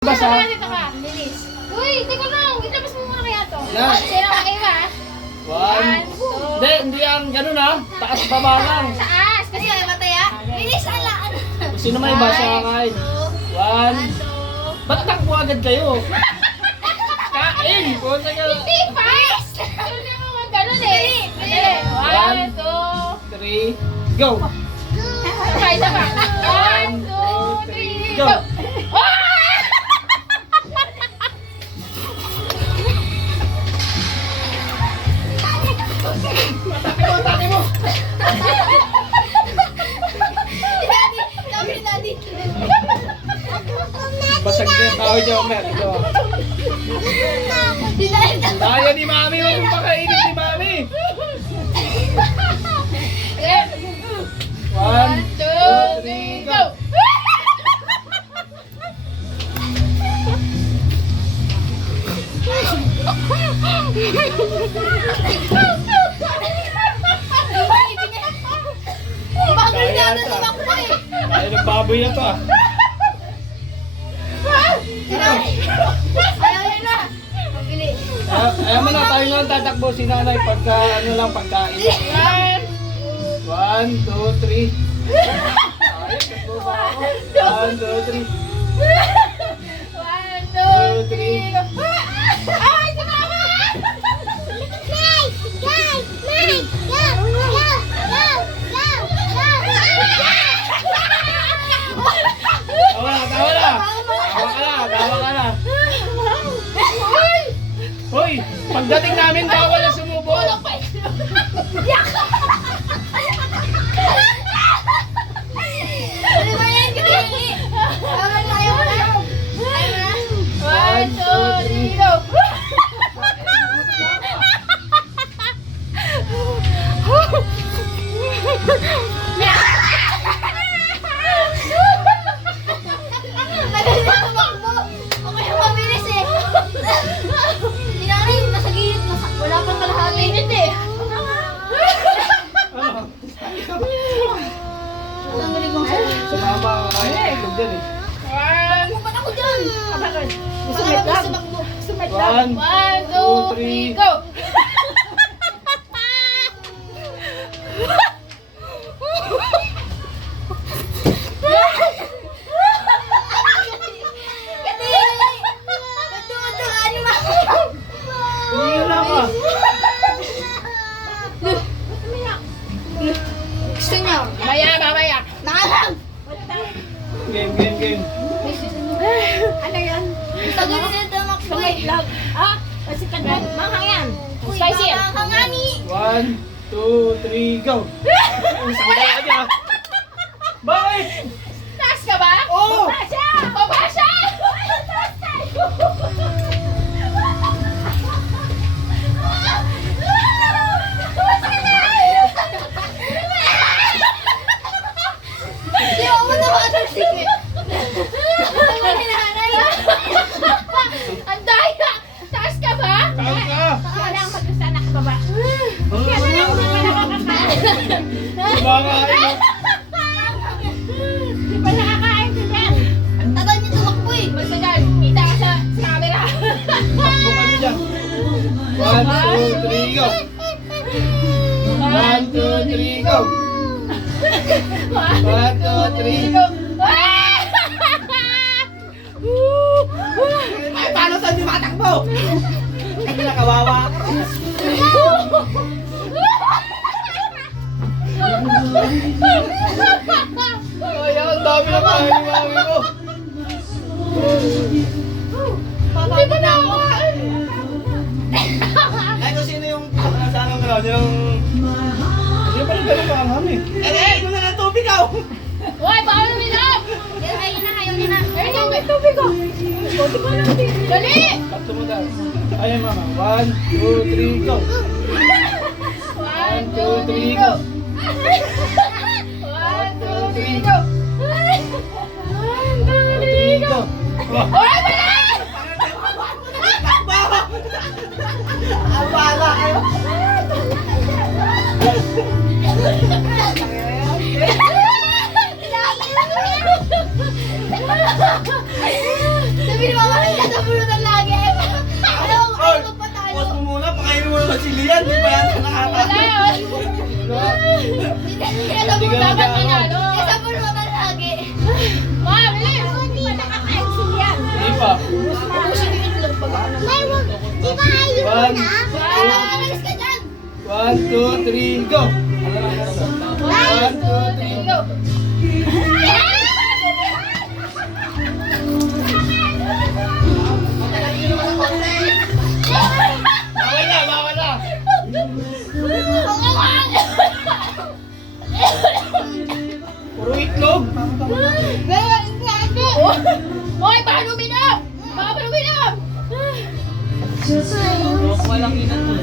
Basa. Dito ka, linis. Uy, teka lang. Ilabas mo muna kaya to. Yan. Sino ang iba? One. Hindi yan. Ganun ha. Taas baba lang. Taas. Kasi mataya. Linis alaan. Sino may basa kain? One. Ba't takbo agad kayo? Kain! Punta ka. Hindi, first. Hindi mo mag ganun eh. Dali. One, two. 3, go! Sabay, sabay. One, two, three, go. Matake mo! Daddy. Basag na yung tao dyan, Mer. Ito. Ayaw ni Mami. Huwag mong pakainin ni Mami. 1, 2, 3, go! Bagal na ito sa bakla eh. Ayaw ng baboy na to ah. Ayaw niya na. Pabili. Ayaw mo na, tayo lang tatakbo si nanay pagka ano lang pagkain. 1, 2, 3. Ayaw, takbo ba ako? 1, 2, 3. 1, 2, 3, go. Ay, sumama! Tawa na, tawa na! Tawa ka na! Hoy! Pagdating namin, bawal na sumubo! Ano ba yan? Kinili! Ayaw na! 1, 2, 3, go! Magaling na tumakbo! Okay na mabilis eh! Si nanay, nasa gilid, wala pang kalahati. Hindi eh! Ano? Ang galing mong sabi. Sumama ka kaya itlog dyan eh. Ba't ako dyan? Sumit lang. Sumit lang. 1, 1, 2, 3, go! Hihila ka! Gusto niyo? Mamaya. Nakalang! Game. Ano yan? Tagal na ito makbo Sumit eh. lang. Ah, kasi tagal. Manghang yan. Spicy yan. Hangani! 1, 2, 3, go! Ang sakit ka niya! Bakit? Taas ka ba? Oo! Baba siya! Baba siya! Hindi ako naman sige. Ang daya! Taas ka ba? Taas ka! Wala ang mag-isa na kababa. Ano Kaya naman? hindi pa nakakakain. Kumakain mo! Hindi pa nakakain si Jen. Ang tagal niyo tumakbo eh. Basta dyan, kita ka sa camera. Takbo ka niya dyan! 1, 2, 3, go! 1, 2, 3, go! 1, 2, 3, go! Ay, paano saan di matakbo? Hindi na kawawa ka. Ay, ang dami na kain ni mami mo. Hindi ba na ako? Ay, kung sino yung sa anong gano'n, yung... Yung pala gano'n ka ang hami. Ito na ng tubig ako. Uy, bawal uminom! Ayaw niya na. Ayun, may tubig ko. Dali! Tatlo mo daw. Ayan mama. 1, 2, 3, go. 1, 2, 3, go! 1, 2, 3, go! 1, 2, 3, go! Uy, wala! Ang bala kayo. Sabi si Lian, di ba yan nakakaalam? Hindi ka sabon dapat nanalo. Hindi sabon mo ba lagi? Ma, bilis! Hindi pa nakaka-exit yan. Hindi pa. Ubusin yung itlog pag ako naman. Di ba ayaw mo One, na? Alis ka dyan! 1, 2, 3, go! 1, 2, 3, go! Bawal na, bawal na! Puro itlog! Hoy, paano uminom? Baka paano uminom? Walang inan mo.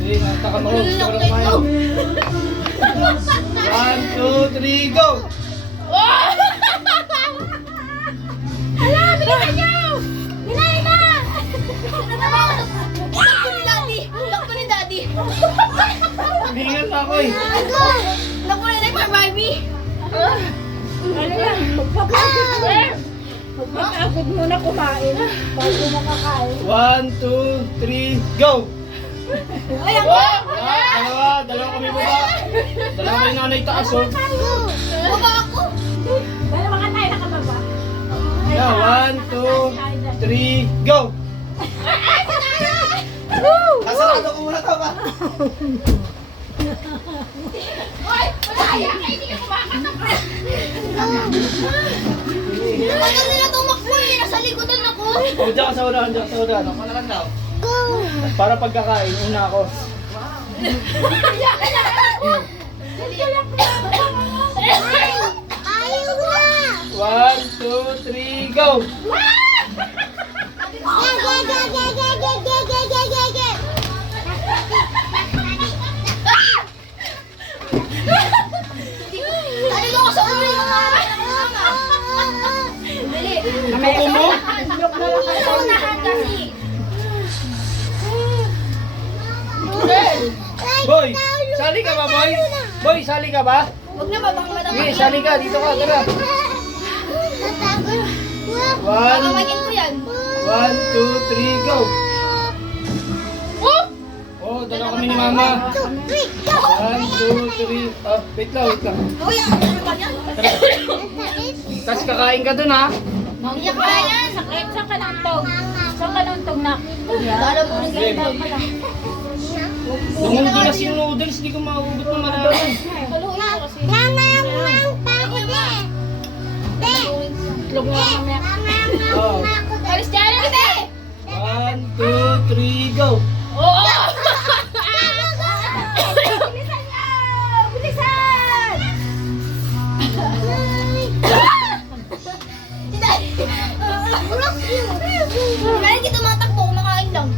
Sige, nataka mo. Gusto ko lang kumain. 1, 2, 3, go! Hala, bilisan niyo! Hinahin na! Lakto ni Daddy! Lakto ni Daddy! Hingal na ako eh. Lakto ni Daddy for Barbie! Ano yan? Magpapagod muna kumain bago makakain. 1, 2, 3, go! Ay, ako! Dalawa kami baba. Dalawa kayo nanay taas oh. Baba ako! Dalawa ka tayo nakababa. Yeah, 1, 2, 3, go! Kasarado ko muna to ba? Hoy, wala kaya kayo hindi ka kumakatapat. Tagal nila tumakbo eh! Nasa likodan ako! O, dyan ka sa unahan, dyan ka sa unahan. Ako na lang daw. Para pagkakain, una ako. Ayaw na! 1, 2, 3, go! Ano ko sa ulo yung mga Dali! Kuko mo? Unahan kasi! Boy, sali ka ba, boy? Boy, sali ka ba? Huwag na ba, baka madamay Sige, sali ka. Dito ka, tara. Natakot. Mamamayin ko yan! 1, 2, 3, go! Oh, dalawa kami ni mama. 1, 2, 3. Oh, wait lang, wait lang. Uy, ano ba yan? Tapos kakain ka dun, ha? Hindi ka kaya yan! Sakit, saan ka nantog? Saan ka nantog na? Dala mo ng Sige. ganito. Tumudulas yung noodles, di ko mauubot ng marami. Paluin ko kasi. Itlog mo kami. Oh. Alis dyan! Alis dyan! 1, 2, 3, go! Oo! Bilisan niyo! Bilisan! Kaya kita matakbo, kumakain lang.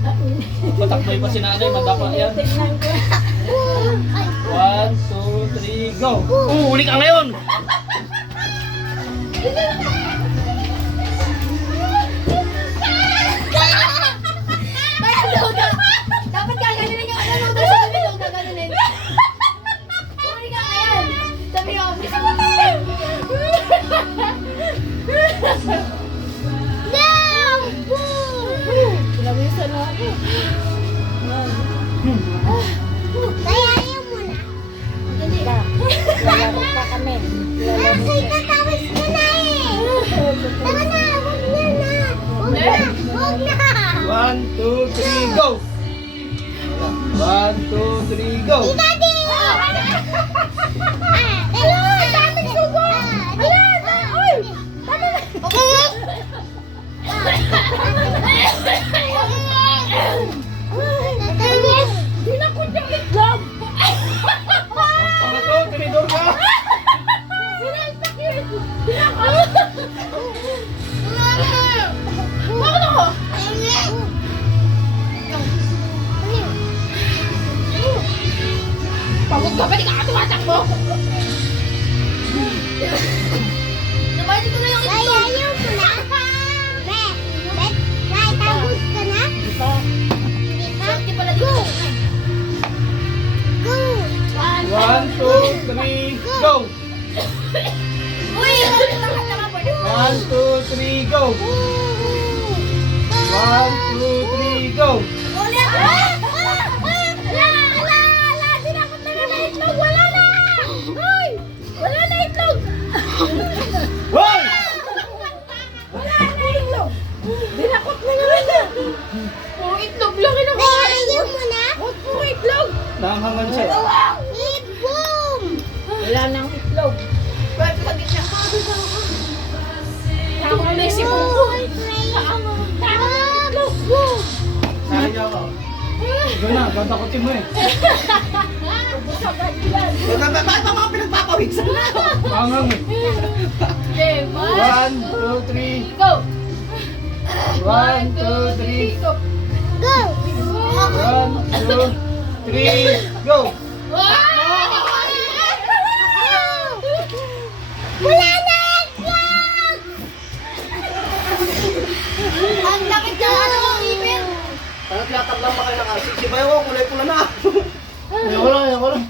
Patakboy pa si nanay, madapa yan. 1, 2, 3, go! Huli ka ngayon! Kaya Loda, dapat gaganunin yung ano Loda sa gabi Loda, gaganunin. Huli ka ngayon. Sabi ko, bisa mo tayo. Pinawisan na ako. Lalaro pa kami. Huwag na! 1, 2, 3, go! 1, 2, 3, go! Daddy! Hello! Dapat sugo! Hala! Oy! Dinakot yung itlog! Ano to? Tinidor ka? Sinaltak yung itlog! Dinakot! Bakit ako? Pagod ka ba? Di ka ka tumatakbo? Nabahin ko na yung Ay, itlog. ayaw ko na. Natagod ka na? Di ba? Hindi pala dito. Go! 1, 2, 3, go! Uy! Ang tanga pwede. 1, 2, 3, go! Go! 1, 2, 3, go! Ulit! Dinakot na nga na itlog! Wala na! Ay! Wala na itlog! Hoy! Wala na itlog! Dinakot na naman na! Puro itlog lang kinakain! Ayaw mo na? Huwag puro itlog! Nahangan siya. Boom! Wala nang itlog. Ba't sa gitna? Tama na si Boom! Tama na itlog! Boom! Sabi niya ako. Ikaw na, tatakotin mo eh. Busagad yan! Bakit ako pinagpapawisan na? Mahangang eh. Okay, 1, 2, 3. Go! 1, 2, 3. Go! 1, 2, 3, go! Wala na itlog! Ang dakit na ano, ipin! Parang tinataklang pa kayo ng asin. Si Bayo, kulay pula na. Ayoko lang, ayoko lang.